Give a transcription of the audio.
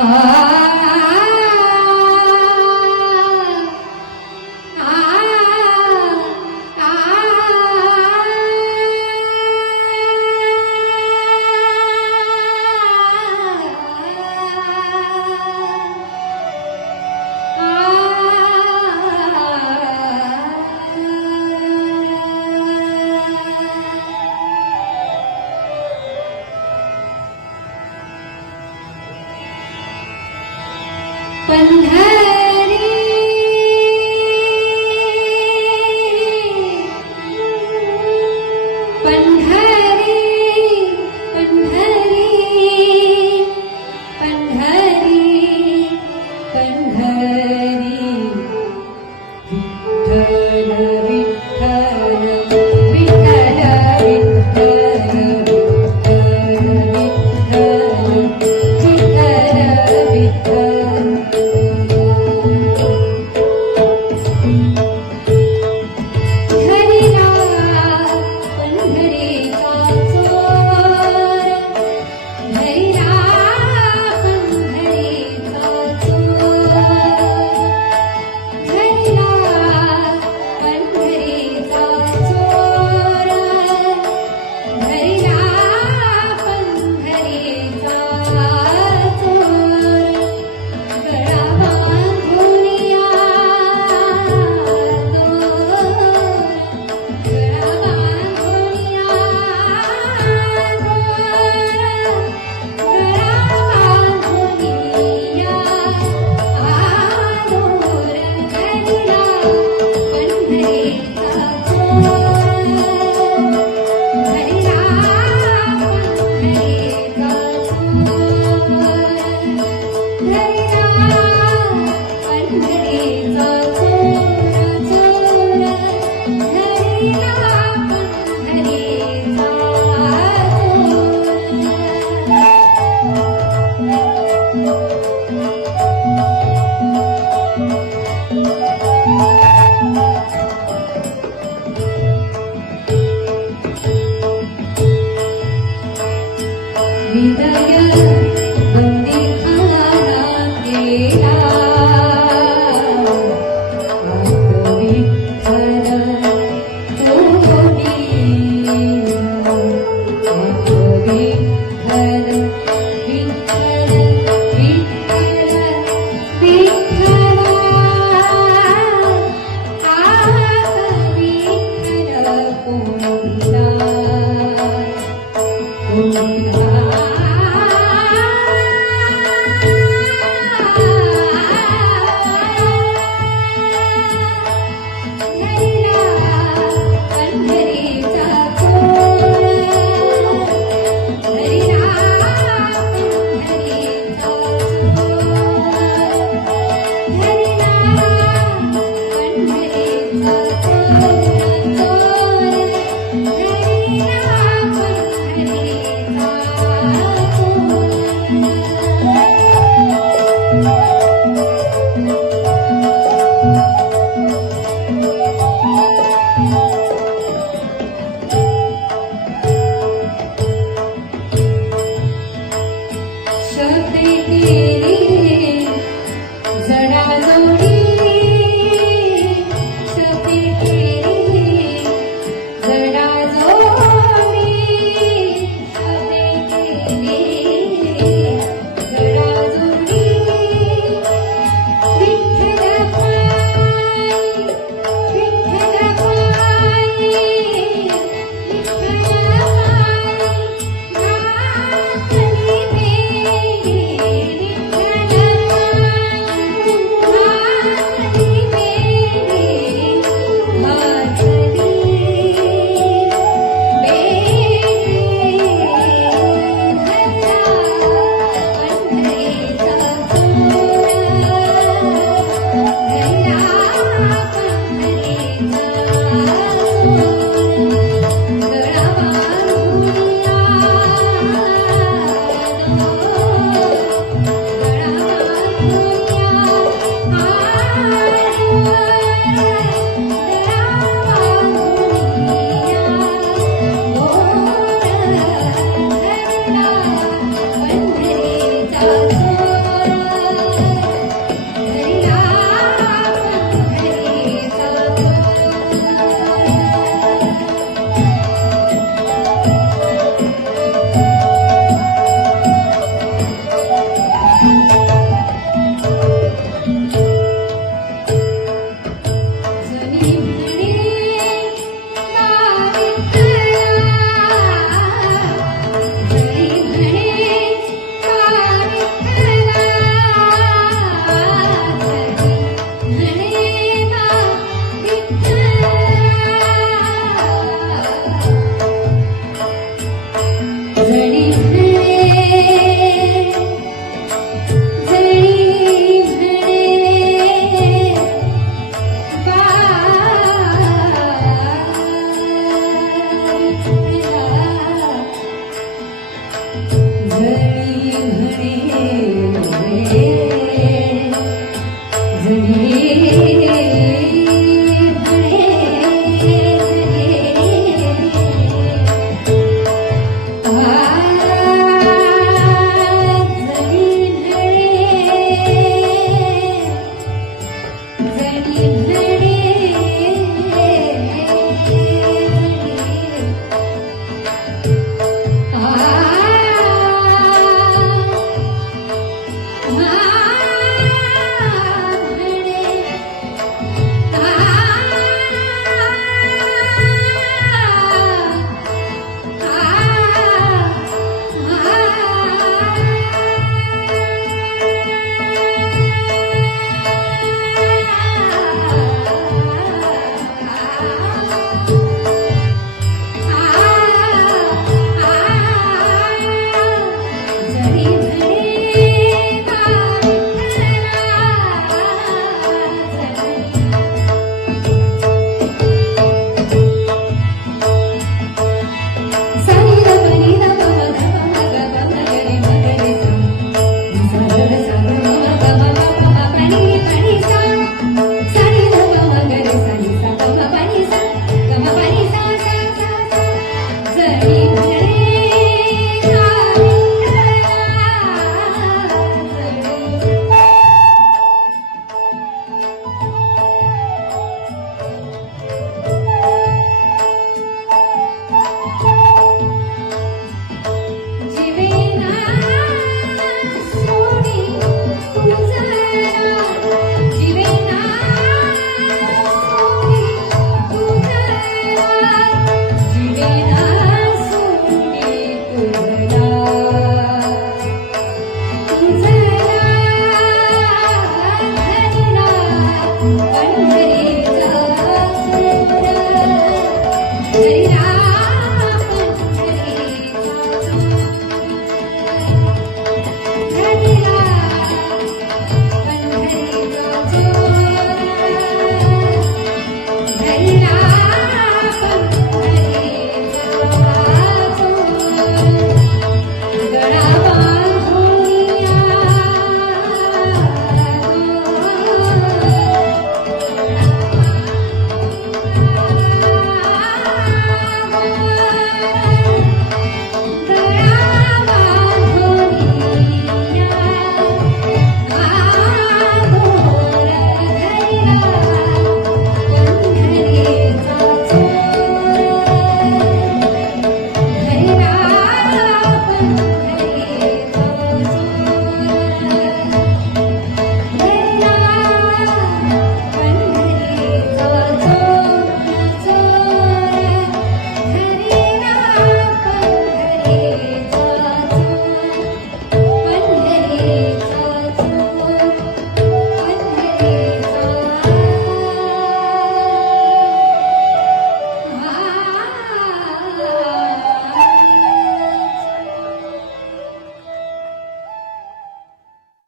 Ah. Amen. vida.